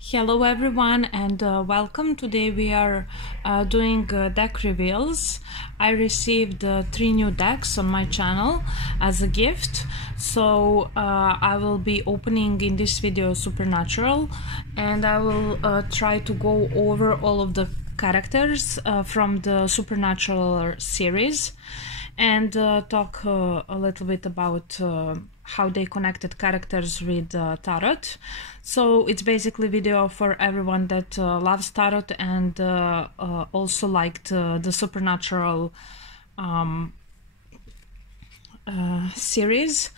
Hello everyone and welcome. Today we are doing deck reveals. I received 3 new decks on my channel as a gift, so I will be opening in this video Supernatural, and I will try to go over all of the characters from the Supernatural series and talk a little bit about how they connected characters with tarot. So it's basically video for everyone that loves tarot and also liked the Supernatural series.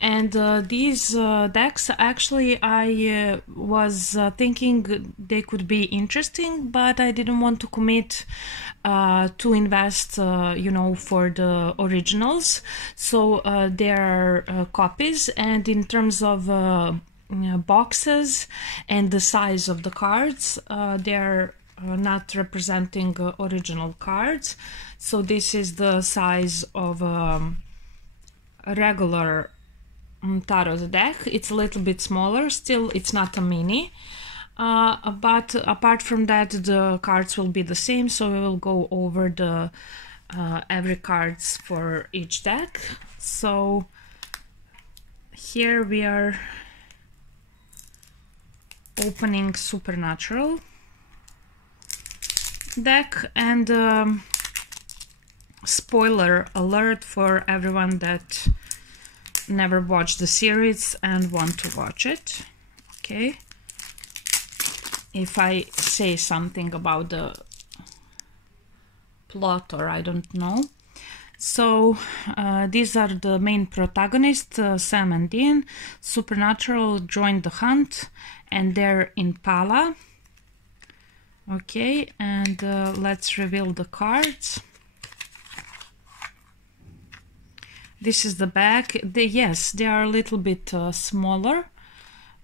And these decks, actually, I was thinking they could be interesting, but I didn't want to commit to invest, you know, for the originals. So there are copies, and in terms of boxes and the size of the cards, they're not representing original cards. So this is the size of a regular tarot deck. It's a little bit smaller, still it's not a mini, but apart from that the cards will be the same, so we will go over the every cards for each deck. So here we are opening Supernatural deck, and spoiler alert for everyone that never watched the series and want to watch it. Okay, if I say something about the plot or I don't know. So these are the main protagonists, Sam and Dean. Supernatural joined the hunt and they're in Pala. Okay, and let's reveal the cards. This is the back. Yes, they are a little bit smaller,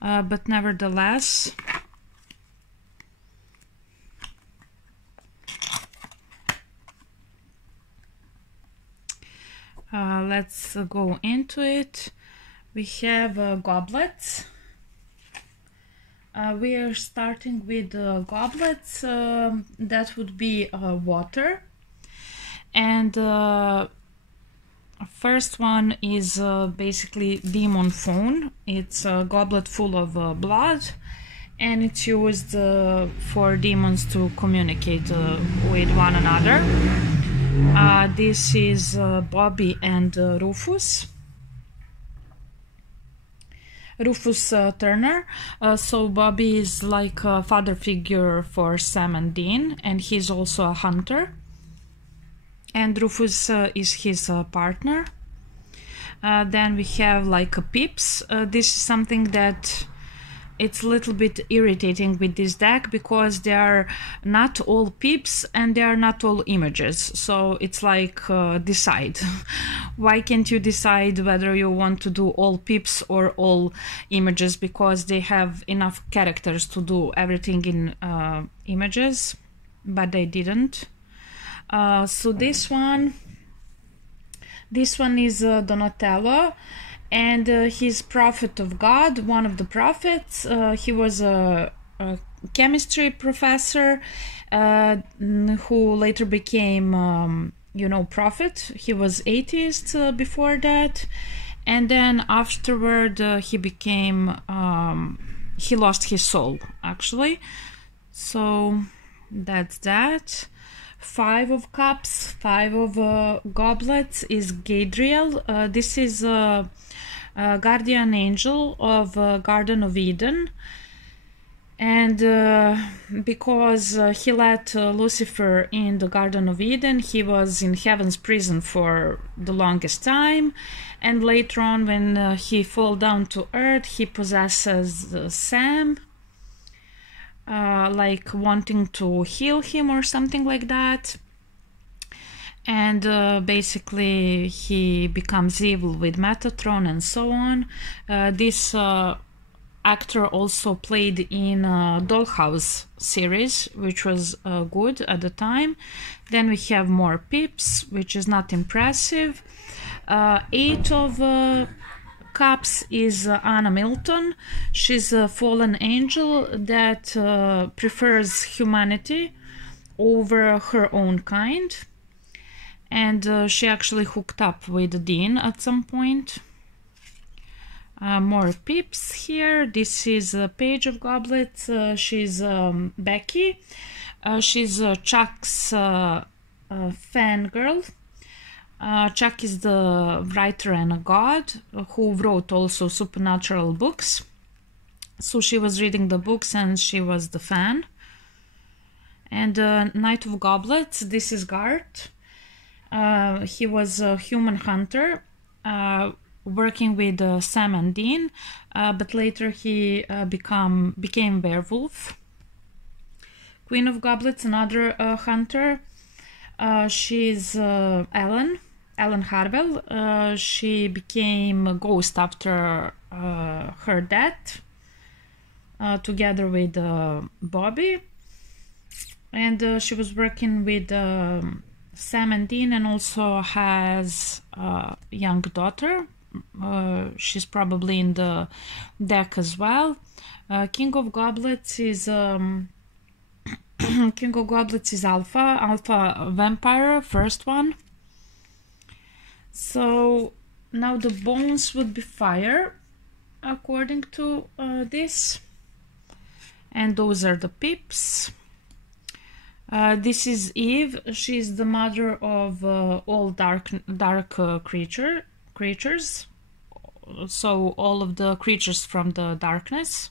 but nevertheless, let's go into it. We have Goblets. We are starting with Goblets. That would be water, and first one is basically demon phone. It's a goblet full of blood, and it's used for demons to communicate with one another. This is Bobby and Rufus. Rufus Turner. So Bobby is like a father figure for Sam and Dean, and he's also a hunter. And Rufus is his partner. Then we have like a Pips. This is something that it's a little bit irritating with this deck, because they are not all Pips and they are not all images. So it's like decide. Why can't you decide whether you want to do all Pips or all images? Because they have enough characters to do everything in images, but they didn't. So this one is Donatello, and he's prophet of God, one of the prophets. He was a chemistry professor who later became, you know, prophet. He was atheist before that, and then afterward he became, he lost his soul actually. So that's that. 5 of Cups, 5 of Goblets is Gadriel. This is a guardian angel of Garden of Eden, and because he let Lucifer in the Garden of Eden, he was in heaven's prison for the longest time, and later on when he fell down to earth, he possesses Sam, like wanting to heal him or something like that, and basically he becomes evil with Metatron and so on. This actor also played in Dollhouse series, which was good at the time. Then we have more Pips, which is not impressive. 8 of Cups is Anna Milton. She's a fallen angel that prefers humanity over her own kind. And she actually hooked up with Dean at some point. More pips here. This is a Page of Goblets. She's Becky. She's Chuck's fangirl. Chuck is the writer and a god who wrote also supernatural books. So she was reading the books and she was the fan. And Knight of Goblets, this is Gart. He was a human hunter working with Sam and Dean, but later he became werewolf. Queen of Goblets, another hunter. She's Ellen Harwell. She became a ghost after her death, together with Bobby. And she was working with Sam and Dean, and also has a young daughter. She's probably in the deck as well. King of Goblets is Alpha Vampire, first one. So now the bones would be fire, according to this. And those are the pips. This is Eve. She's the mother of all dark creatures. So all of the creatures from the darkness.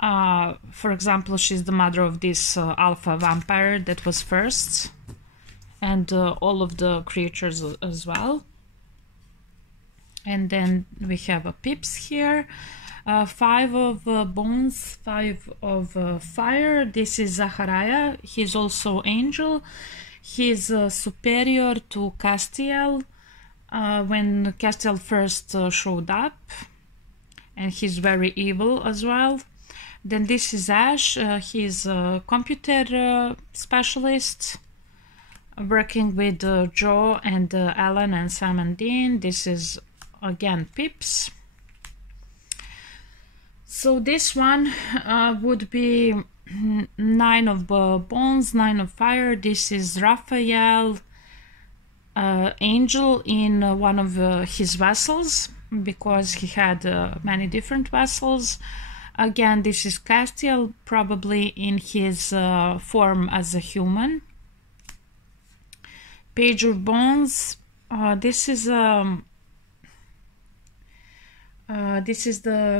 For example, she's the mother of this alpha vampire that was first, and all of the creatures as well. And then we have a pips here. 5 of bones, 5 of fire. This is Zachariah. He's also angel. He's superior to Castiel when Castiel first showed up, and he's very evil as well. Then this is Ash. He's a computer specialist working with Joe and Alan and Sam and Dean. This is again pips. So this one would be 9 of bones, 9 of fire. This is Raphael, angel in one of his vessels, because he had many different vessels. Again, this is Castiel, probably in his form as a human. Page of Bones. This is the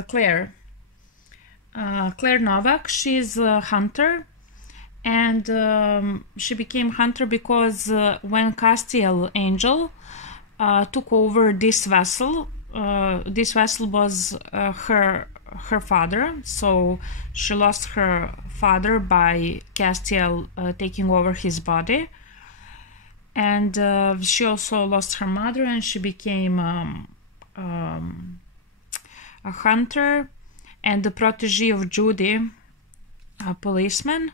Claire. Claire Novak. She's a hunter, and she became hunter because when Castiel angel took over this vessel was her father, so she lost her father by Castiel taking over his body, and she also lost her mother, and she became a hunter and the protege of Judy, a policeman.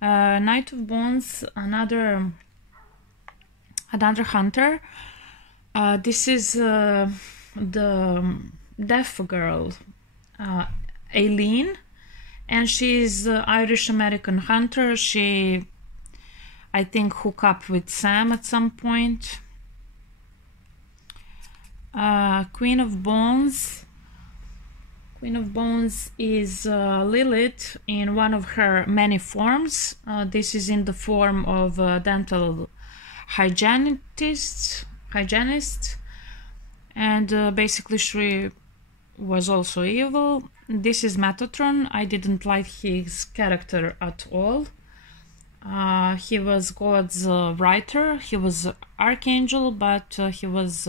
Knight of Bones, another hunter. This is the deaf girl, Aileen, and she's Irish American hunter. She, I think, hooked up with Sam at some point. Queen of Bones. Queen of Bones is Lilith in one of her many forms. This is in the form of a dental hygienist, and basically she was also evil. This is Metatron. I didn't like his character at all. He was God's writer. He was archangel, but he was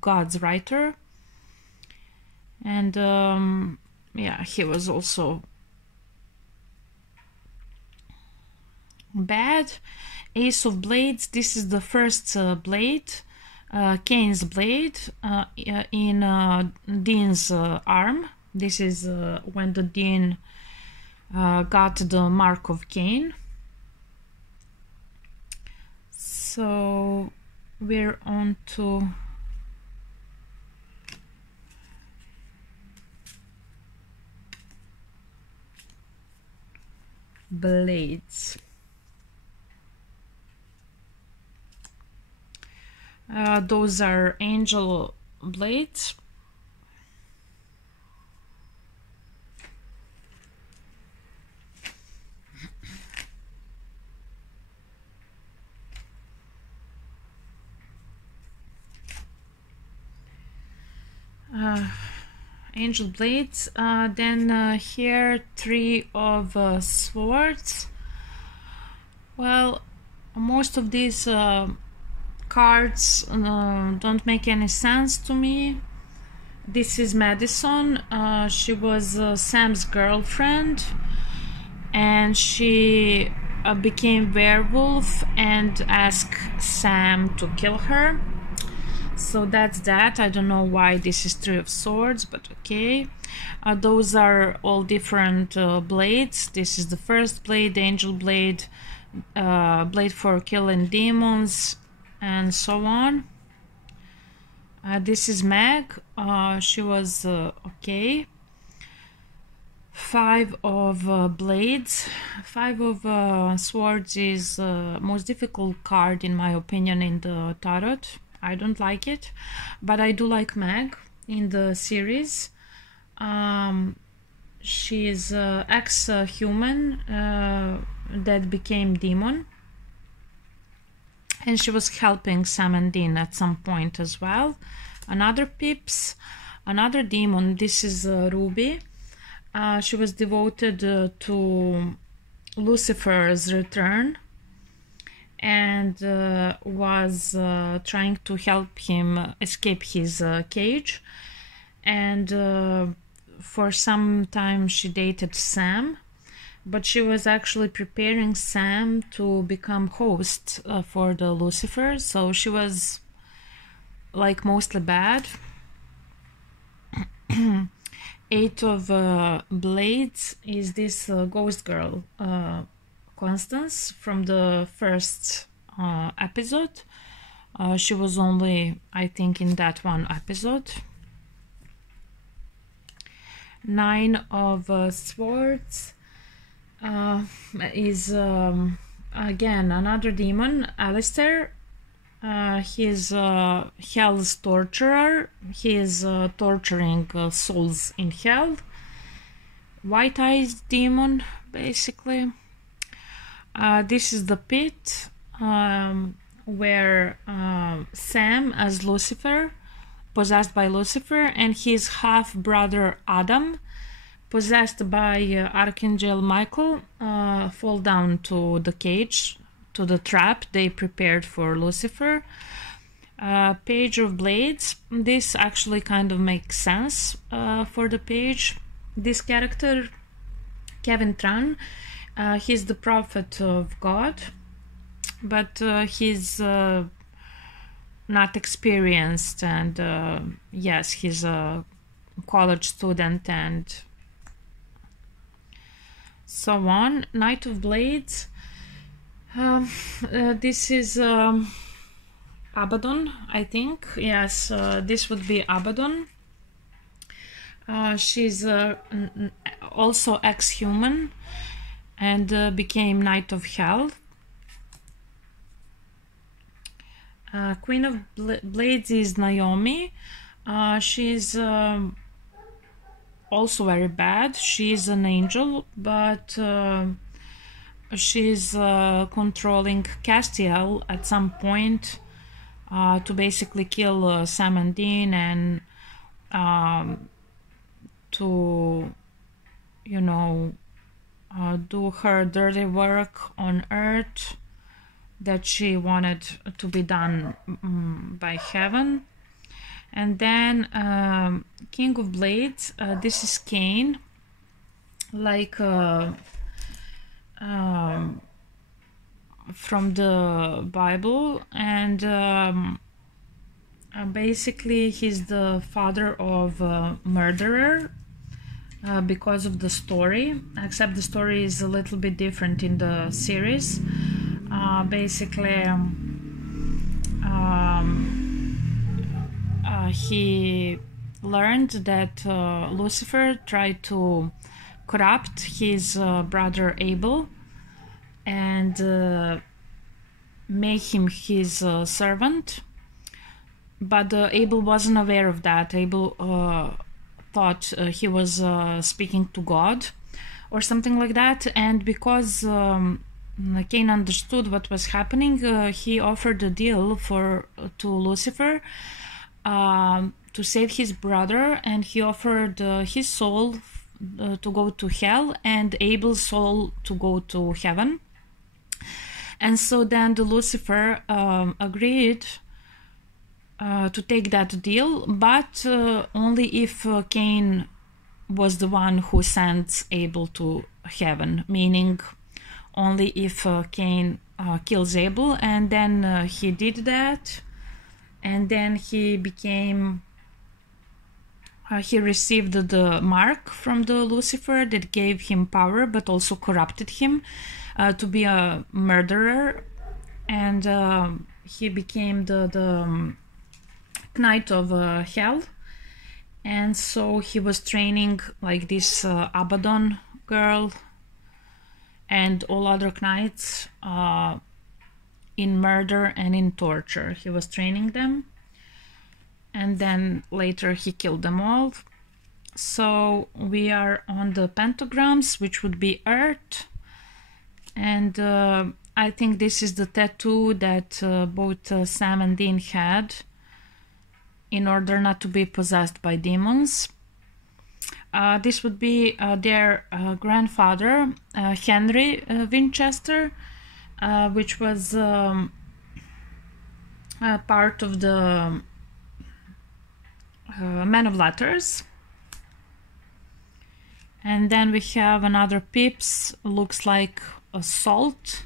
God's writer. And yeah, he was also bad. Ace of Blades. This is the first blade, Cain's blade, in Dean's arm. This is when the Dean got the mark of Cain. So we're on to blades. Those are angel blades. Angel blades. Then here 3 of swords. Well, most of these cards don't make any sense to me. This is Madison. She was Sam's girlfriend, and she became werewolf and asked Sam to kill her. So that's that. I don't know why this is 3 of swords, but okay. Those are all different blades. This is the first blade, the angel blade, blade for killing demons, and so on. This is Meg. She was okay. 5 of blades. 5 of swords is most difficult card in my opinion in the tarot. I don't like it, but I do like Meg in the series. She is ex-human that became demon, and she was helping Sam and Dean at some point as well. Another Pips, another demon. This is Ruby. She was devoted to Lucifer's return, and was trying to help him escape his cage. And for some time she dated Sam, but she was actually preparing Sam to become host for the Lucifer, so she was like mostly bad. 8 of blades is this ghost girl, Constance, from the first episode. She was only, I think, in that one episode. 9 of swords is again another demon, Alistair. He's hell's torturer. He is torturing souls in hell. White eyes demon, basically. This is the pit, where Sam as Lucifer, possessed by Lucifer, and his half-brother Adam, possessed by Archangel Michael, fall down to the cage, to the trap they prepared for Lucifer. Page of Blades. This actually kind of makes sense for the page. This character, Kevin Tran, he's the prophet of God, but he's not experienced, and yes, he's a college student and so on. Knight of Blades. This is Abaddon, I think. Yes, this would be Abaddon. She's also ex-human and became Knight of Hell. Queen of Blades is Naomi. She's also very bad. She's an angel, but she's controlling Castiel at some point to basically kill Sam and Dean, and to, you know, do her dirty work on Earth that she wanted to be done by heaven. And then King of Blades. This is Cain, like from the Bible, and basically he's the father of a murderer because of the story, except the story is a little bit different in the series. Basically he learned that Lucifer tried to corrupt his brother Abel, and make him his servant. But Abel wasn't aware of that. Abel thought he was speaking to God or something like that, and because Cain understood what was happening, he offered a deal to Lucifer to save his brother, and he offered his soul to go to hell and Abel's soul to go to heaven. And so then Lucifer agreed to take that deal, but only if Cain was the one who sends Abel to heaven, meaning only if Cain kills Abel. And then he did that, and then he became he received the mark from the Lucifer that gave him power but also corrupted him to be a murderer, and he became the knight of hell. And so he was training like this Abaddon girl and all other knights in murder and in torture. He was training them, and then later he killed them all. So we are on the pentagrams, which would be earth, and I think this is the tattoo that both Sam and Dean had in order not to be possessed by demons. This would be their grandfather, Henry Winchester, which was part of the Men of Letters. And then we have another pips, looks like a salt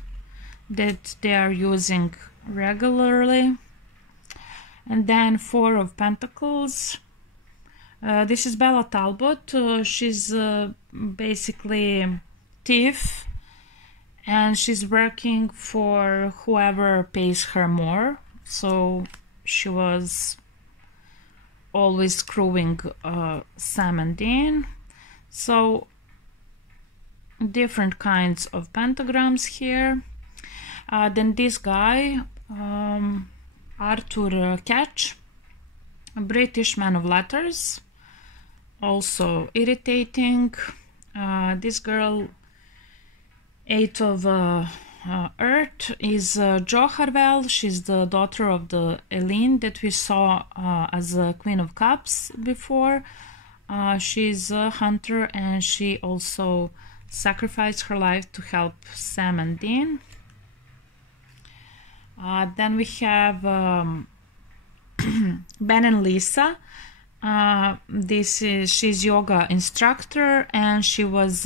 that they are using regularly. And then Four of Pentacles. This is Bella Talbot. She's basically thief, and she's working for whoever pays her more. So she was always screwing Sam and Dean. So different kinds of pentagrams here. Then this guy, Arthur Catch, a British man of letters, also irritating. This girl, Eight of Earth, is Jo Harwell. She's the daughter of the Eileen that we saw as a Queen of Cups before. She's a hunter, and she also sacrificed her life to help Sam and Dean. Then we have Ben and Lisa. She's yoga instructor, and she was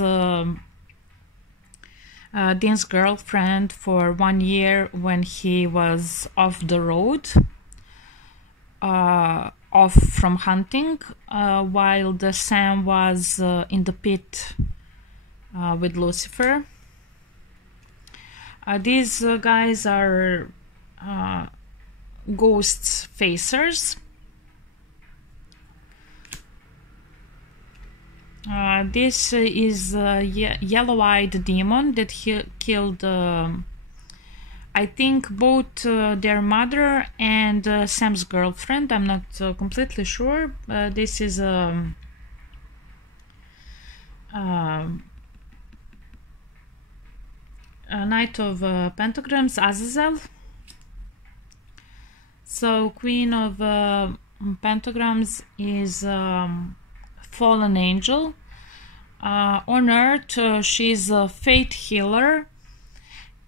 Dean's girlfriend for 1 year when he was off the road, off from hunting, while the Sam was in the pit with Lucifer. These guys are ghost facers. This is a yellow-eyed demon that he killed, I think, both their mother and Sam's girlfriend. I'm not completely sure. This is a Knight of Pentagrams, Azazel. So Queen of Pentagrams is fallen angel. On earth, she's a fate healer,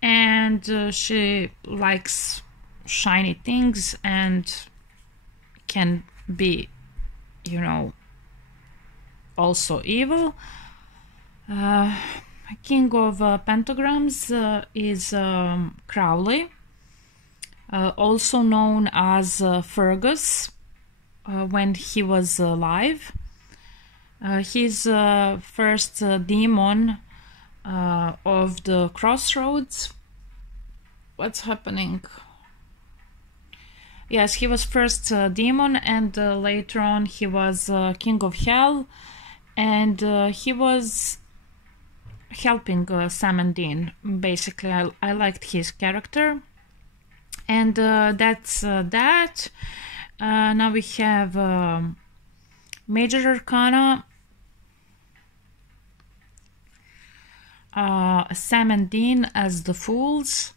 and she likes shiny things and can be, you know, also evil. King of Pentagrams is Crowley, also known as Fergus when he was alive. He's first demon of the Crossroads. What's happening? Yes, he was first demon, and later on he was king of hell, and he was helping Sam and Dean. Basically, I liked his character. And that's that. Now we have Major Arcana, Sam and Dean as the Fools.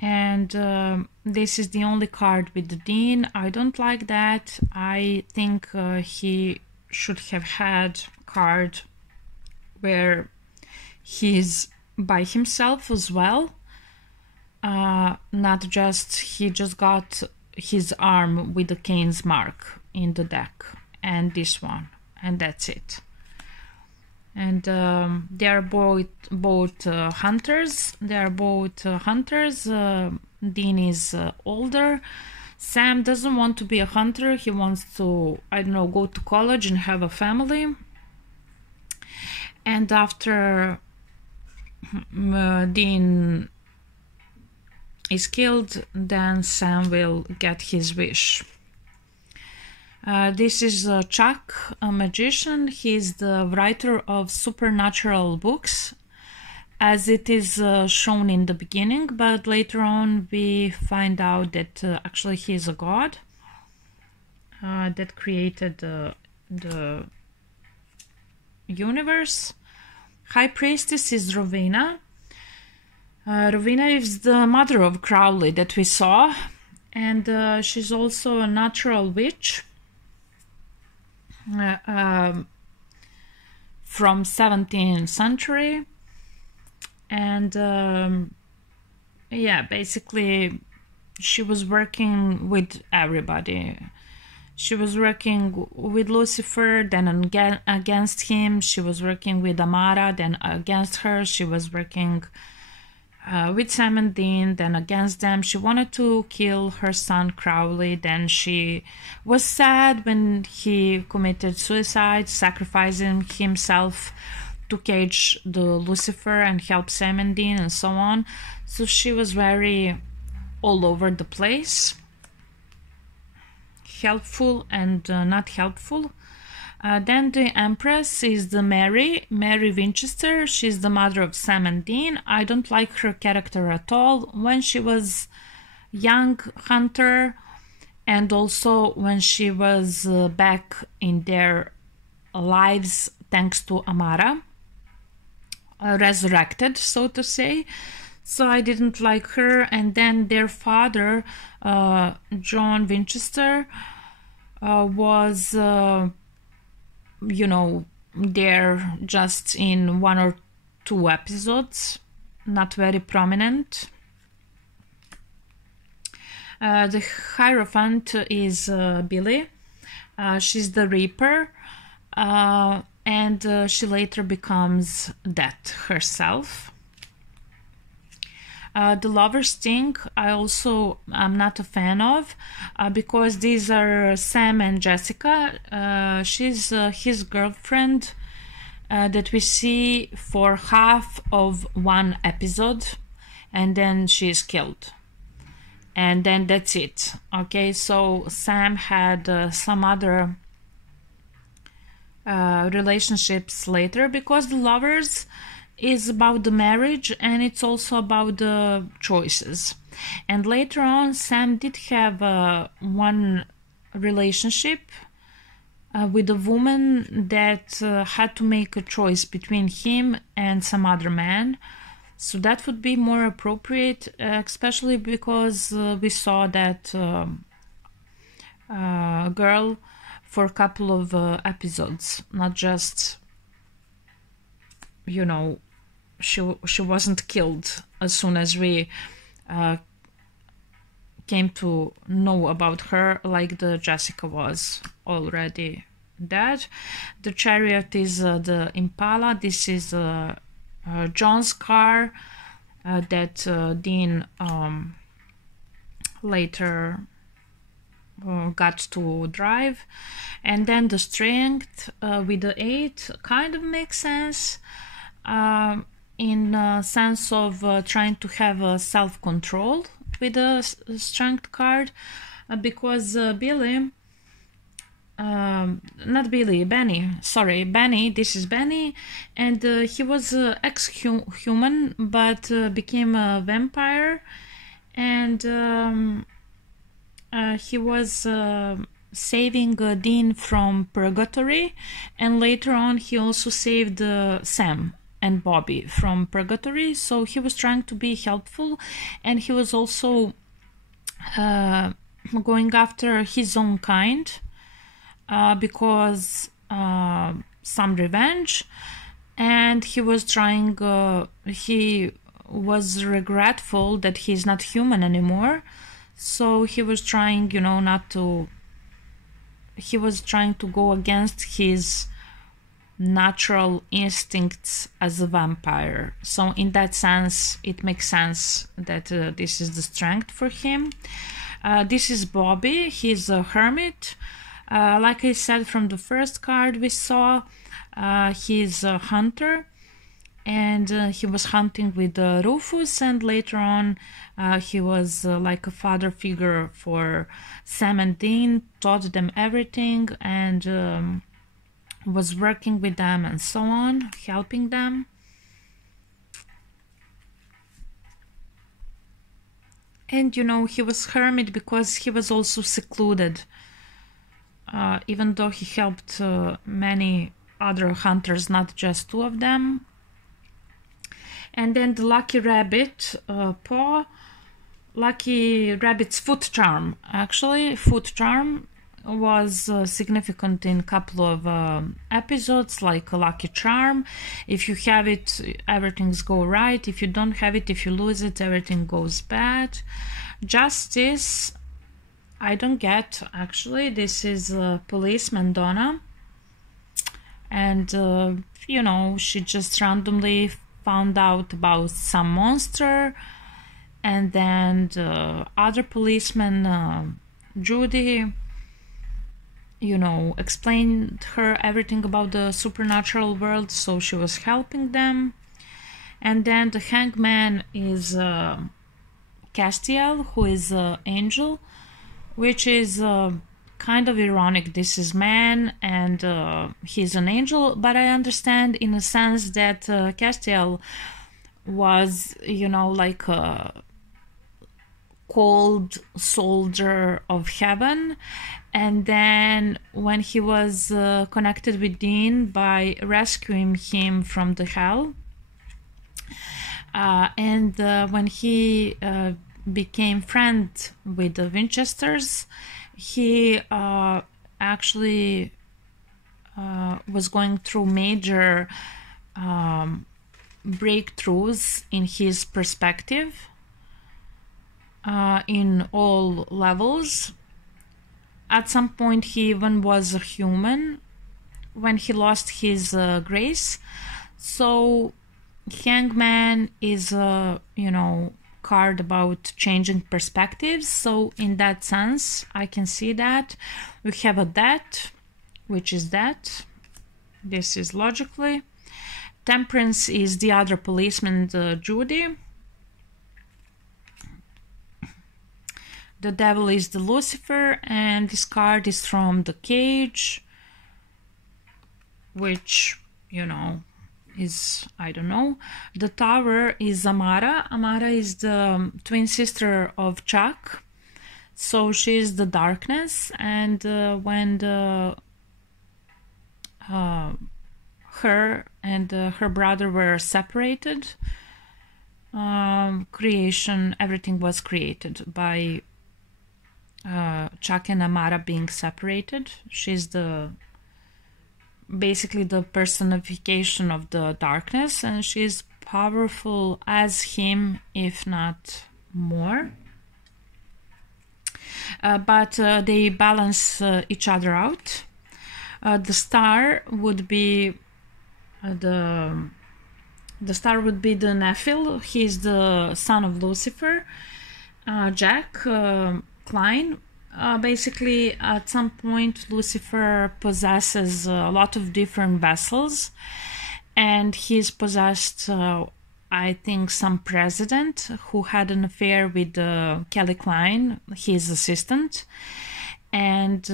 And this is the only card with the Dean. I don't like that. I think he should have had a card where he's by himself as well. Not just he just got his arm with the Cain's mark in the deck, and this one, and that's it. And they are both hunters. They are both hunters. Dean is older. Sam doesn't want to be a hunter. He wants to, I don't know, go to college and have a family. And after Dean is killed, then Sam will get his wish. This is Chuck, a magician. He's the writer of supernatural books, as it is shown in the beginning, but later on we find out that actually he is a god that created the universe. High Priestess is Rowena. Rowena is the mother of Crowley that we saw, and she's also a natural witch from 17th century. And yeah, basically she was working with everybody. She was working with Lucifer, then again against him. She was working with Amara, then against her. She was working with Sam and Dean, then against them. She wanted to kill her son Crowley. Then she was sad when he committed suicide, sacrificing himself to cage the Lucifer and help Sam and Dean and so on. So she was very all over the place, helpful and not helpful. Then the Empress is the Mary Winchester. She's the mother of Sam and Dean. I don't like her character at all. When she was young hunter, and also when she was back in their lives thanks to Amara, resurrected, so to say. So I didn't like her. And then their father, John Winchester, was, you know, there just in 1 or 2 episodes, not very prominent. The Hierophant is Billy. She's the Reaper, and she later becomes Death herself. The Lover's Thing I'm not a fan of, because these are Sam and Jessica. She's his girlfriend that we see for half of 1 episode, and then she is killed. And then that's it. Okay, so Sam had some other relationships later, because The Lovers is about the marriage, and it's also about the choices. And later on, Sam did have one relationship with a woman that had to make a choice between him and some other man. So that would be more appropriate, especially because we saw that girl for a couple of episodes, not just, you know, she wasn't killed as soon as we came to know about her, like the Jessica was already dead. The Chariot is the Impala. This is John's car that Dean later got to drive. And then the Strength with the 8 kind of makes sense, in sense of trying to have self-control with the Strength card, because Billy not Billy, Benny. Sorry, Benny. This is Benny, and he was ex-human, but became a vampire, and he was saving Dean from purgatory, and later on he also saved Sam and Bobby from purgatory. So he was trying to be helpful, and he was also going after his own kind. Because some revenge, and he was trying, he was regretful that he's not human anymore, so he was trying, you know, he was trying to go against his natural instincts as a vampire. So in that sense, it makes sense that this is the strength for him. This is Bobby. He's a hermit. Like I said from the first card we saw, he's a hunter, and he was hunting with Rufus, and later on he was like a father figure for Sam and Dean, taught them everything, and was working with them and so on, helping them. And you know, he was hermit because he was also secluded. Even though he helped many other hunters, not just two of them. And then the lucky rabbit paw, lucky rabbit's foot charm. Actually, foot charm was significant in a couple of episodes, like a lucky charm. If you have it, everything's go right. If you don't have it, if you lose it, everything goes bad. Justice, I don't get, actually. This is policeman Donna, and you know, she just randomly found out about some monster, and then the other policeman Judy, you know, explained her everything about the supernatural world, so she was helping them. And then the hangman is Castiel, who is an angel, which is kind of ironic. This is man, and he's an angel, but I understand in a sense that Castiel was, you know, like a cold soldier of heaven, and then when he was connected with Dean by rescuing him from the hell, and when he became friend with the Winchesters, he actually was going through major breakthroughs in his perspective in all levels. At some point he even was a human when he lost his grace. So Hangman is you know, card about changing perspectives, so in that sense I can see that. We have a death, which is that. This is logically. Temperance is the other policeman, Judy. The devil is the Lucifer, and this card is from the Cage, which, you know, is, I don't know. The Tower is Amara. Amara is the twin sister of Chuck, so she's the darkness, and when the her and her brother were separated, creation, everything was created by Chuck and Amara being separated. She's the basically the personification of the darkness, and she's powerful as him, if not more. But they balance each other out. The star would be the star would be the Nephil. He's the son of Lucifer. Jack Klein. Basically, at some point, Lucifer possesses a lot of different vessels, and he's possessed, I think, some president who had an affair with Kelly Klein, his assistant, and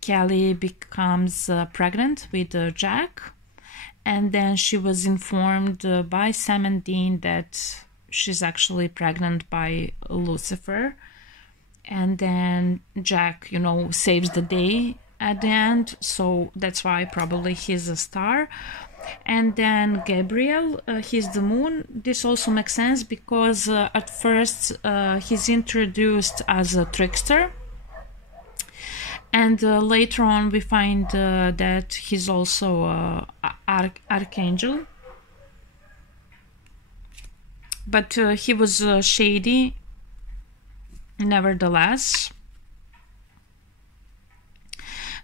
Kelly becomes pregnant with Jack, and then she was informed by Sam and Dean that she's actually pregnant by Lucifer, and then Jack, you know, saves the day at the end, so that's why probably he's a star. And then Gabriel, he's the moon. This also makes sense because at first he's introduced as a trickster, and later on we find that he's also archangel, but he was shady nevertheless.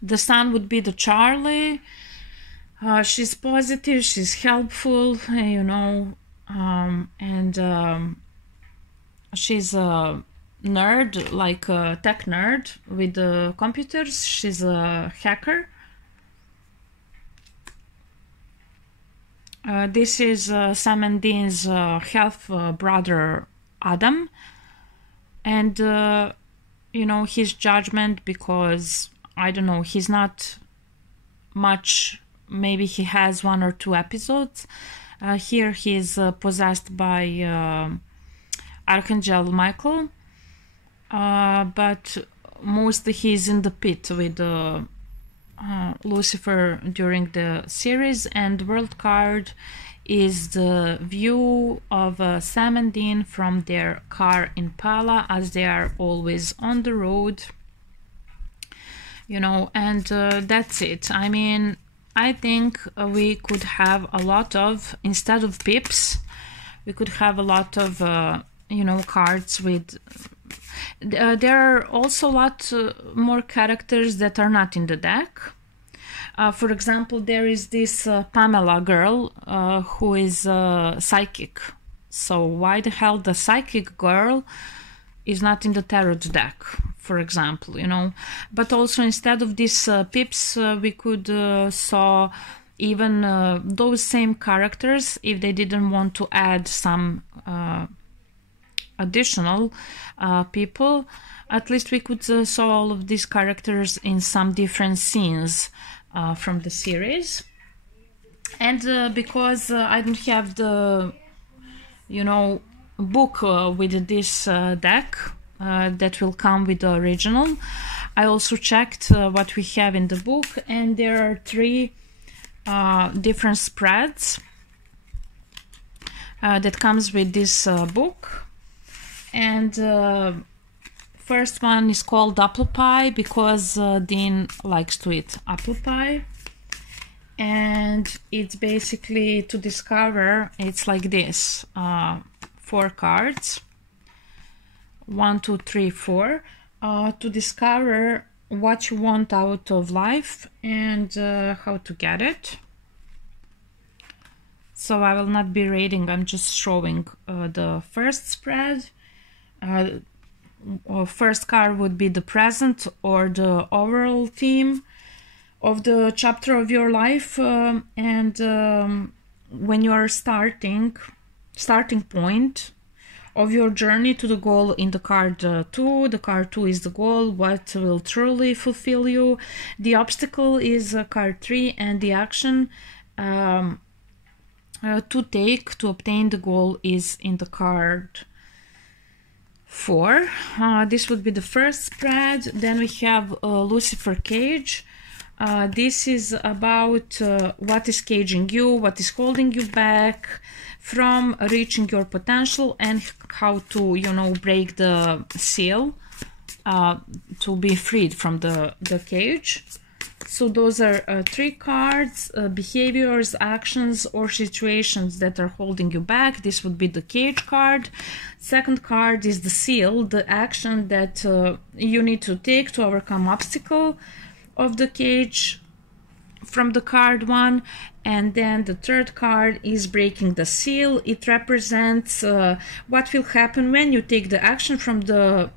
The sun would be the Charlie. She's positive, she's helpful, you know, and she's a nerd, like a tech nerd with computers. She's a hacker. This is Sam and Dean's half brother Adam, and you know, his judgment, because I don't know, he's not much. Maybe he has 1 or 2 episodes. Here he is possessed by Archangel Michael, but mostly he's in the pit with Lucifer during the series. And the world card is the view of Sam and Dean from their car Impala, as they are always on the road, you know, and that's it. I mean, I think we could have a lot of, instead of pips, we could have a lot of, you know, cards with... there are also a lot more characters that are not in the deck. For example, there is this Pamela girl who is psychic. So why the hell the psychic girl is not in the tarot deck, for example, you know? But also, instead of these pips, we could saw even those same characters, if they didn't want to add some additional people, at least we could saw all of these characters in some different scenes from the series. And because I don't have the, you know, book with this deck that will come with the original, I also checked what we have in the book, and there are 3 different spreads that comes with this book. And first one is called apple pie, because Dean likes to eat apple pie, and it's basically to discover, it's like this, 4 cards, 1, 2, 3, 4, to discover what you want out of life and how to get it. So I will not be reading, I'm just showing the first spread. First card would be the present or the overall theme of the chapter of your life, and when you are starting point of your journey to the goal in the card 2. The card 2 is the goal, what will truly fulfill you. The obstacle is card 3, and the action to take to obtain the goal is in the card 4. This would be the first spread. Then we have Lucifer Cage. This is about what is caging you, what is holding you back from reaching your potential, and how to, you know, break the seal to be freed from the cage. So those are 3 cards, behaviors, actions, or situations that are holding you back. This would be the cage card. Second card is the seal, the action that you need to take to overcome obstacle of the cage from the card 1. And then the third card is breaking the seal. It represents what will happen when you take the action from the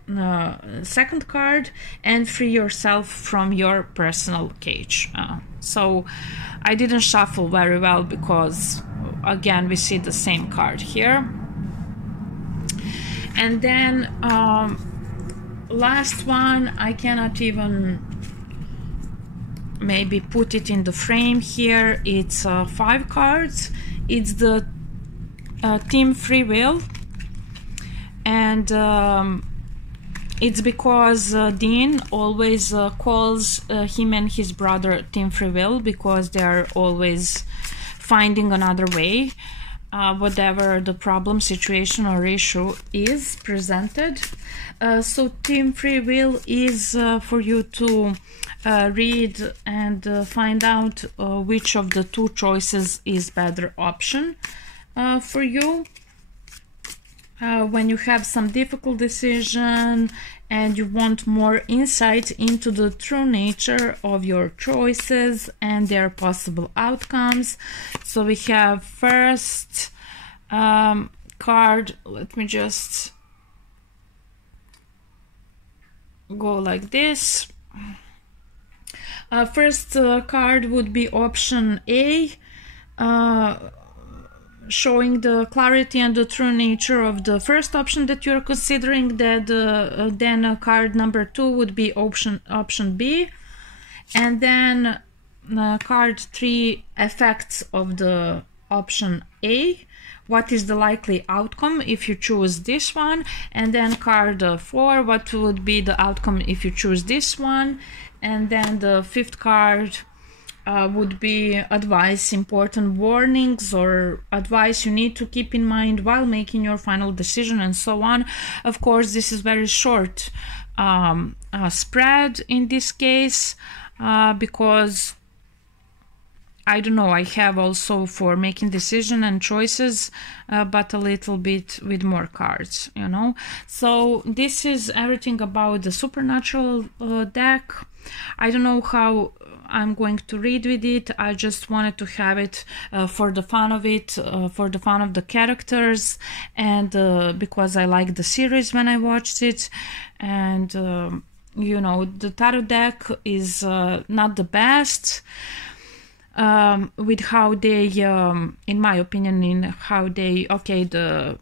second card and free yourself from your personal cage. So I didn't shuffle very well because, again, we see the same card here. And then last one, I cannot even maybe put it in the frame here. It's 5 cards. It's the Team Free Will, and it's because Dean always calls him and his brother Team Free Will, because they are always finding another way, whatever the problem, situation or issue is presented. So Team Free Will is for you to read and find out which of the 2 choices is better option for you. When you have some difficult decision and you want more insight into the true nature of your choices and their possible outcomes. So we have first card, let me just go like this. First card would be option A, showing the clarity and the true nature of the first option that you're considering. That then card number 2 would be option B, and then card 3, effects of the option A. What is the likely outcome if you choose this one? And then card 4, what would be the outcome if you choose this one? And then the 5th card would be advice, important warnings or advice you need to keep in mind while making your final decision, and so on. Of course, this is very short spread in this case, because I don't know, I have also for making decision and choices, but a little bit with more cards, you know. So this is everything about the supernatural deck. I don't know how I'm going to read with it. I just wanted to have it for the fun of it, for the fun of the characters, and because I liked the series when I watched it. And you know, the tarot deck is not the best with how they, in my opinion, in how they, okay, the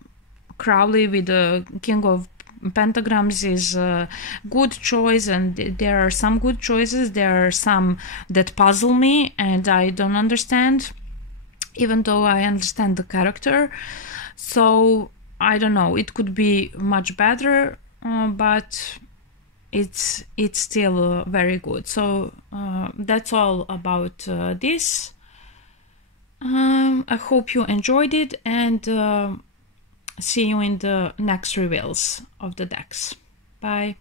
Crowley with the King of Pentagrams is a good choice, and there are some good choices. There are some that puzzle me and I don't understand, even though I understand the character. So I don't know, it could be much better, but it's still very good. So that's all about this. I hope you enjoyed it, and see you in the next reveals of the decks. Bye.